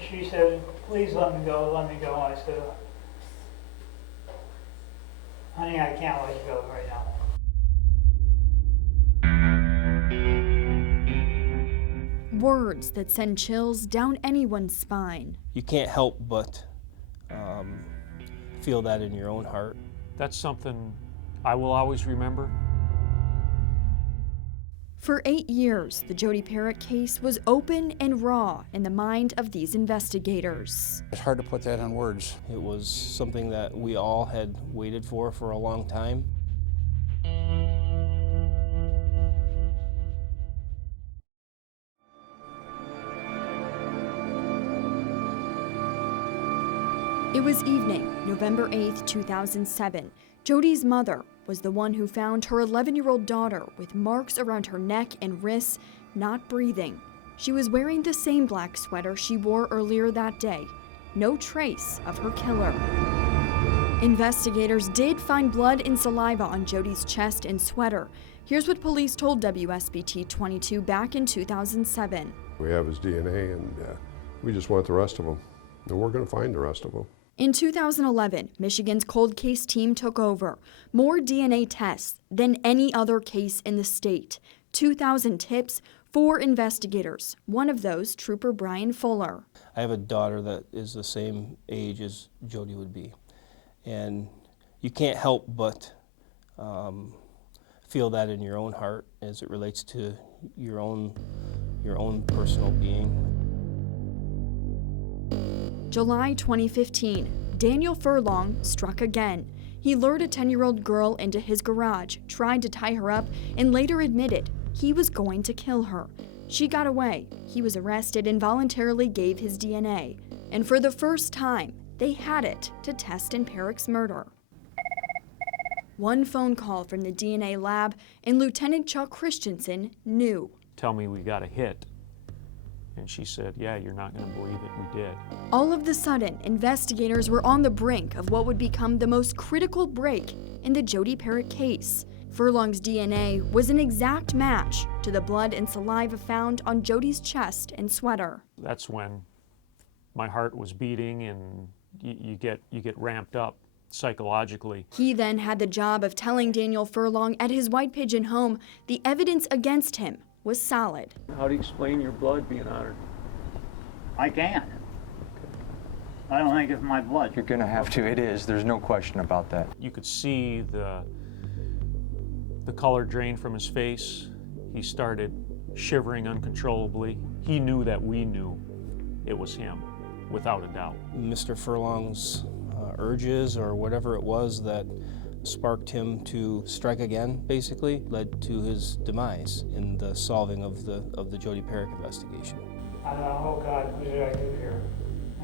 She said, please let me go, let me go. I said, honey, I can't let you go right now. Words that send chills down anyone's spine. You can't help but feel that in your own heart. That's something I will always remember. For 8 years, the Jodi Parrott case was open and raw in the mind of these investigators. It's hard to put that in words. It was something that we all had waited for a long time. It was evening, November 8th, 2007. Jodi's mother was the one who found her 11-year-old daughter with marks around her neck and wrists, not breathing. She was wearing the same black sweater she wore earlier that day. No trace of her killer. Investigators did find blood and saliva on Jodi's chest and sweater. Here's what police told WSBT 22 back in 2007. We have his DNA, and we just want the rest of them. And we're going to find the rest of them. In 2011, Michigan's cold case team took over. More DNA tests than any other case in the state. 2,000 tips, 4 investigators. One of those, Trooper Brian Fuller. I have a daughter that is the same age as Jodi would be. And you can't help but feel that in your own heart as it relates to your own personal being. July 2015, Daniel Furlong struck again. He lured a 10-year-old girl into his garage, tried to tie her up, and later admitted he was going to kill her. She got away. He was arrested and voluntarily gave his DNA. And for the first time, they had it to test in Parrott's murder. One phone call from the DNA lab, and Lieutenant Chuck Christensen knew. Tell me we got a hit. And she said, yeah, you're not going to believe it, we did. All of a sudden, investigators were on the brink of what would become the most critical break in the Jodi Parrott case. Furlong's DNA was an exact match to the blood and saliva found on Jodi's chest and sweater. That's when my heart was beating and you get ramped up psychologically. He then had the job of telling Daniel Furlong at his White Pigeon home the evidence against him was solid. How do you explain your blood being on her? I can't. I don't think it's my blood. You're gonna have to, it is, there's no question about that. You could see the color drain from his face. He started shivering uncontrollably. He knew that we knew it was him, without a doubt. Mr. Furlong's urges or whatever it was that sparked him to strike again, basically, led to his demise in the solving of the Jodi Parrott investigation. I thought, oh God, what did I do here?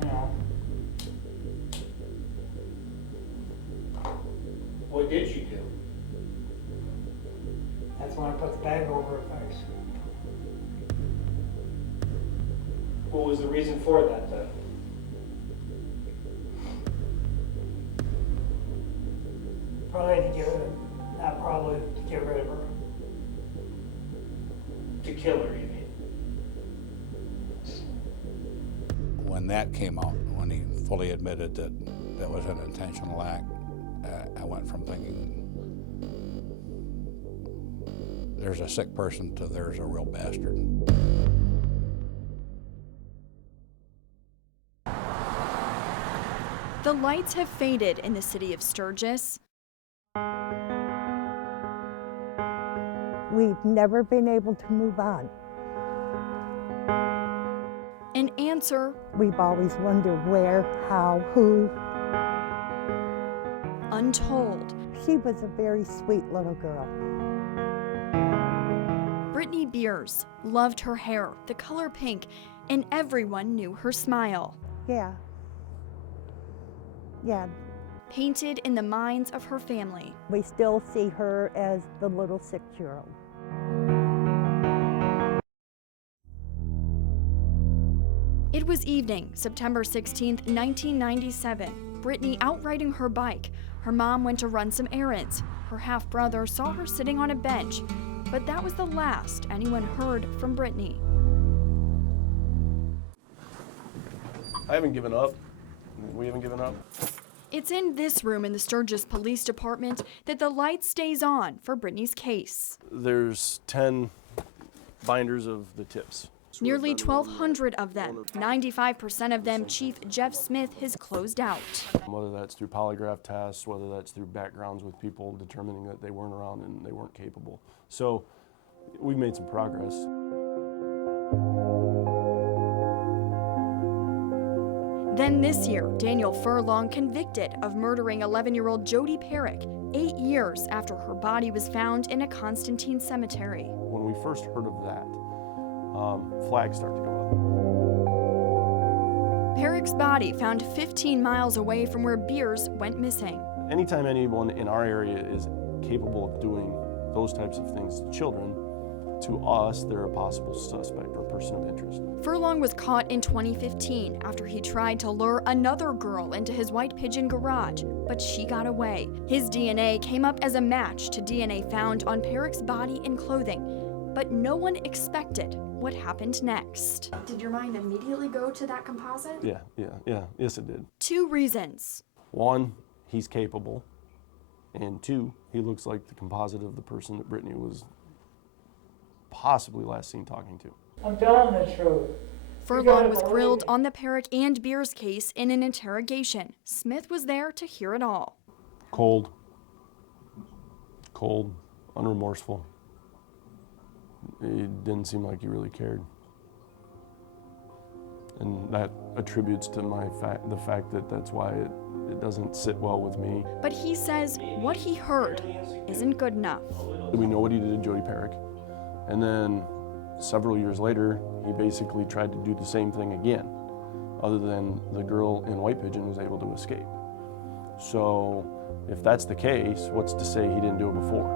You know. What did you do? That's when I put the bag over her face. What was the reason for that, though? Probably to get rid of, not probably to get rid of her. To kill her, you mean? When that came out, when he fully admitted that that was an intentional act, I went from thinking there's a sick person to there's a real bastard. The lights have faded in the city of Sturgis. We've never been able to move on. An answer We've always wondered where, how, who. untold. She was a very sweet little girl. Brittany Beers loved her hair, the color pink, and everyone knew her smile. Yeah. Painted in the minds of her family. We still see her as the little 6-year-old. It was evening, September 16th, 1997. Brittany out riding her bike. Her mom went to run some errands. Her half-brother saw her sitting on a bench, but that was the last anyone heard from Brittany. I haven't given up. We haven't given up. It's in this room in the Sturgis Police Department that the light stays on for Brittany's case. There's 10 binders of the tips. Nearly 1,200 of them, 95% of them Chief Jeff Smith has closed out. Whether that's through polygraph tests, whether that's through backgrounds with people determining that they weren't around and they weren't capable. So we've made some progress. Then this year, Daniel Furlong convicted of murdering 11-year-old Jodi Perrick 8 years after her body was found in a Constantine cemetery. When we first heard of that, flags started to go up. Perrick's body found 15 miles away from where Beers went missing. Anytime anyone in our area is capable of doing those types of things to children, to us, they're a possible suspect or person of interest. Furlong was caught in 2015 after he tried to lure another girl into his White Pigeon garage, but she got away. His DNA came up as a match to DNA found on Perrick's body and clothing, but no one expected what happened next. Did your mind immediately go to that composite? Yeah, yes it did. 2 reasons. 1, he's capable, and 2, he looks like the composite of the person that Brittany was possibly last seen talking to. I'm telling the truth. Furlong was grilled on the Perrick and Beers case in an interrogation. Smith was there to hear it all. Cold, unremorseful. It didn't seem like he really cared. And that attributes to the fact that that's why it doesn't sit well with me. But he says what he heard isn't good enough. We know what he did to Jodi Perrick. And then several years later, he basically tried to do the same thing again, other than the girl in White Pigeon was able to escape. So if that's the case, what's to say he didn't do it before?